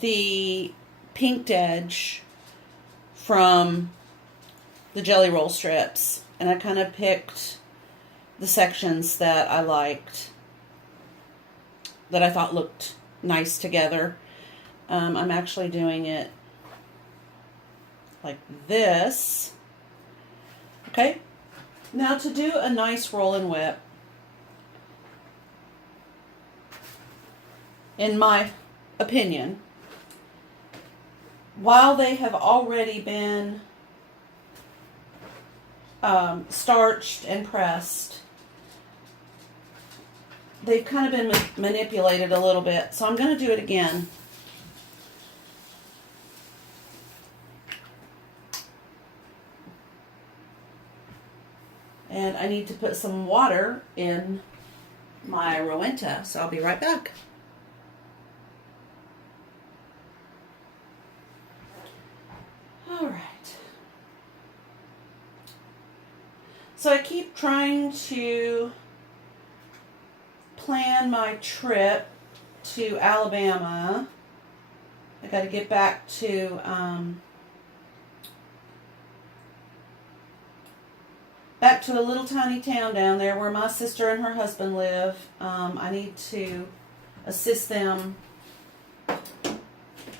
the pinked edge from the jelly roll strips, and I kind of picked the sections that I liked, that I thought looked nice together. I'm actually doing it like this. Okay, now to do a nice roll and whip, in my opinion, while they have already been starched and pressed, they've kind of been manipulated a little bit. So I'm going to do it again. And I need to put some water in my Rowenta, so I'll be right back. All right. So I keep trying to plan my trip to Alabama. I got to get back to a little tiny town down there where my sister and her husband live. I need to assist them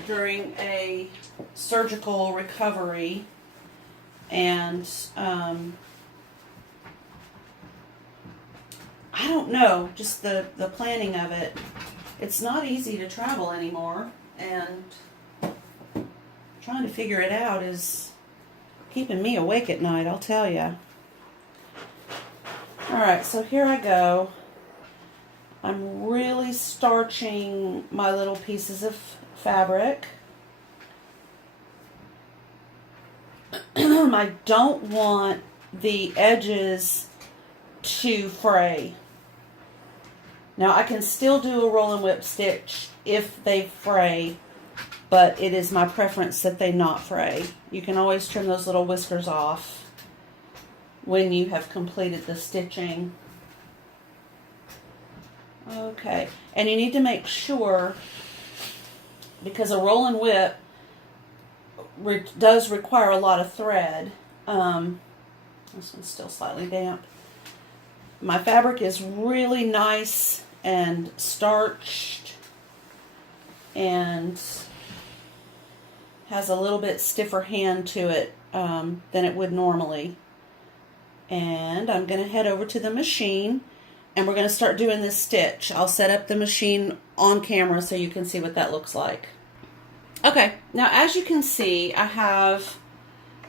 during a surgical recovery, and I don't know, just the planning of it. It's not easy to travel anymore, and trying to figure it out is keeping me awake at night, I'll tell you. Alright, so here I go. I'm really starching my little pieces of fabric. I don't want the edges to fray. Now I can still do a roll and whip stitch if they fray, but it is my preference that they not fray. You can always trim those little whiskers off when you have completed the stitching. Okay, and you need to make sure, because a roll and whip does require a lot of thread. This one's still slightly damp. My fabric is really nice and starched and has a little bit stiffer hand to it than it would normally. And I'm going to head over to the machine and we're going to start doing this stitch. I'll set up the machine on camera so you can see what that looks like. Okay, now as you can see, I have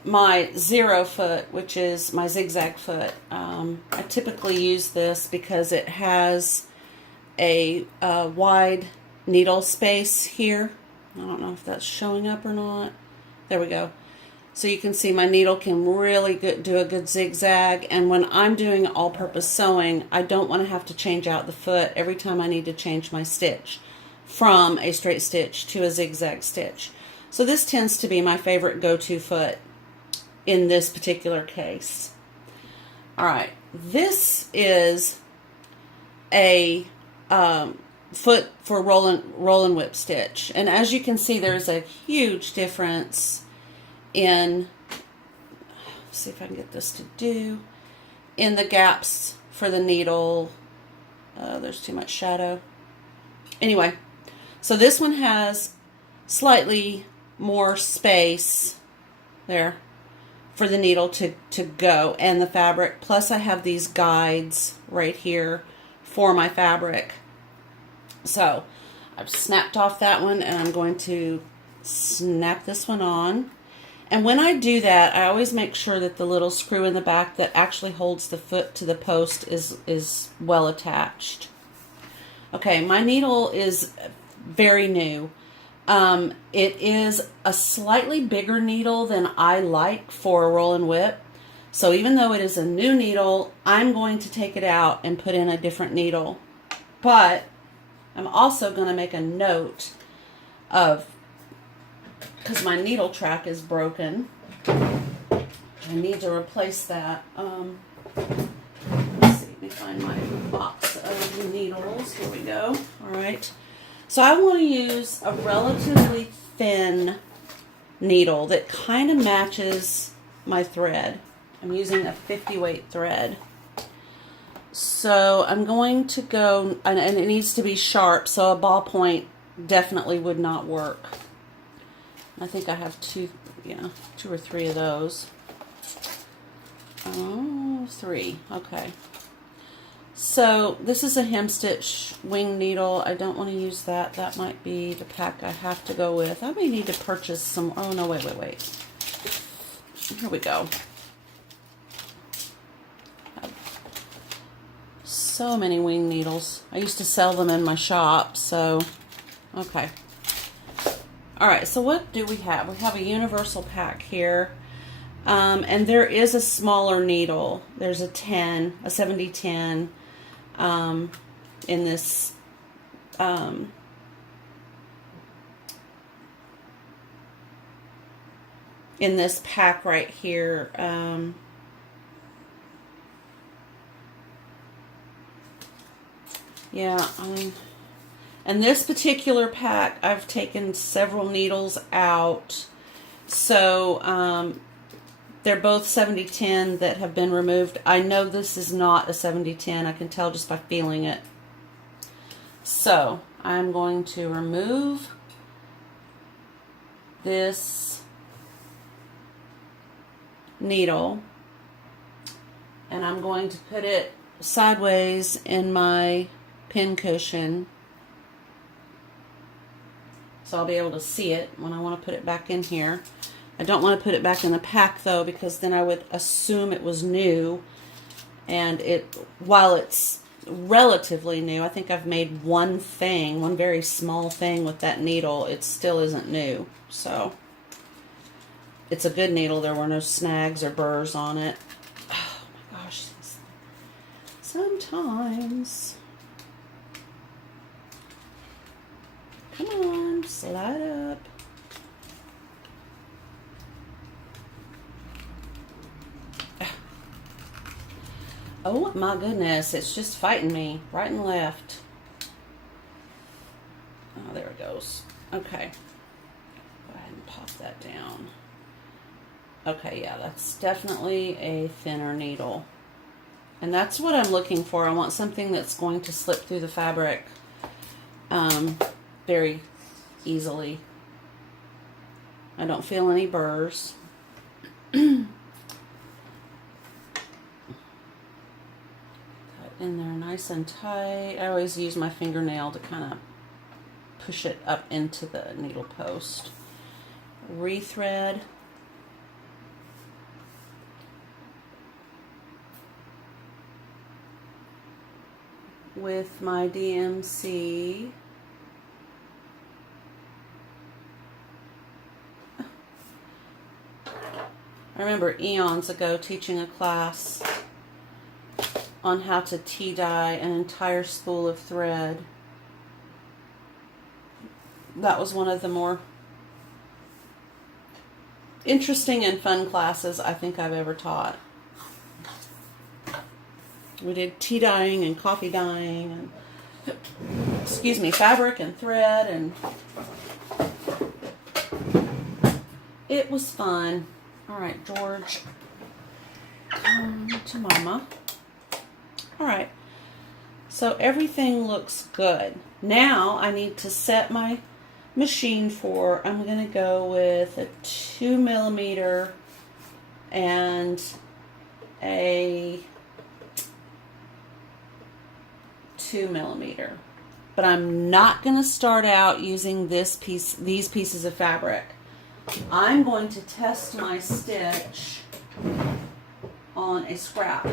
my 0 foot, which is my zigzag foot. I typically use this because it has a wide needle space here. I don't know if that's showing up or not. There we go. So you can see my needle can really do a good zigzag, and when I'm doing all-purpose sewing, I don't want to have to change out the foot every time I need to change my stitch from a straight stitch to a zigzag stitch. So this tends to be my favorite go-to foot in this particular case. Alright, this is a foot for roll and whip stitch, and as you can see there's a huge difference in, let's see if I can get this to do, in the gaps for the needle. There's too much shadow. Anyway, so this one has slightly more space there for the needle to go, and the fabric, plus I have these guides right here for my fabric. So I've snapped off that one and I'm going to snap this one on. And when I do that, I always make sure that the little screw in the back that actually holds the foot to the post is well attached. Okay, my needle is very new. It is a slightly bigger needle than I like for a roll and whip. So even though it is a new needle, I'm going to take it out and put in a different needle. But I'm also going to make a note of, because my needle track is broken, I need to replace that. Let's see, let me find my box of needles. Here we go. All right. So I want to use a relatively thin needle that kind of matches my thread. I'm using a 50 weight thread. So I'm going to go, and it needs to be sharp, so a ballpoint definitely would not work. I think I have two or three of those. Oh, 3, okay. So this is a hem stitch wing needle. I don't want to use that. That might be the pack I have to go with. I may need to purchase some, oh no, wait. Here we go. So many wing needles. I used to sell them in my shop, so, okay. Alright, so what do we have? We have a universal pack here. And there is a smaller needle. There's a 10, a 70-10 in this pack right here. Yeah, and this particular pack, I've taken several needles out. So, they're both 70-10 that have been removed. I know this is not a 70-10. I can tell just by feeling it. So, I'm going to remove this needle. And I'm going to put it sideways in my pin cushion. So I'll be able to see it when I want to put it back in here. I don't want to put it back in the pack though, because then I would assume it was new. And while it's relatively new, I think I've made one very small thing with that needle. It still isn't new. So it's a good needle. There were no snags or burrs on it. Oh my gosh. Sometimes. Come on, slide up. Oh my goodness, it's just fighting me right and left. Oh, there it goes. Okay. Go ahead and pop that down. Okay, yeah, that's definitely a thinner needle. And that's what I'm looking for. I want something that's going to slip through the fabric very easily. I don't feel any burrs. In there nice and tight. I always use my fingernail to kind of push it up into the needle post. Rethread. With my DMC. I remember eons ago teaching a class on how to tea-dye an entire spool of thread. That was one of the more interesting and fun classes I think I've ever taught. We did tea dyeing and coffee dyeing and, fabric and thread, and it was fun. All right, George, come to Mama. All right, so everything looks good. Now I need to set my machine for, I'm going to go with a 2mm and a 2mm. But I'm not going to start out using these pieces of fabric. I'm going to test my stitch on a scrap.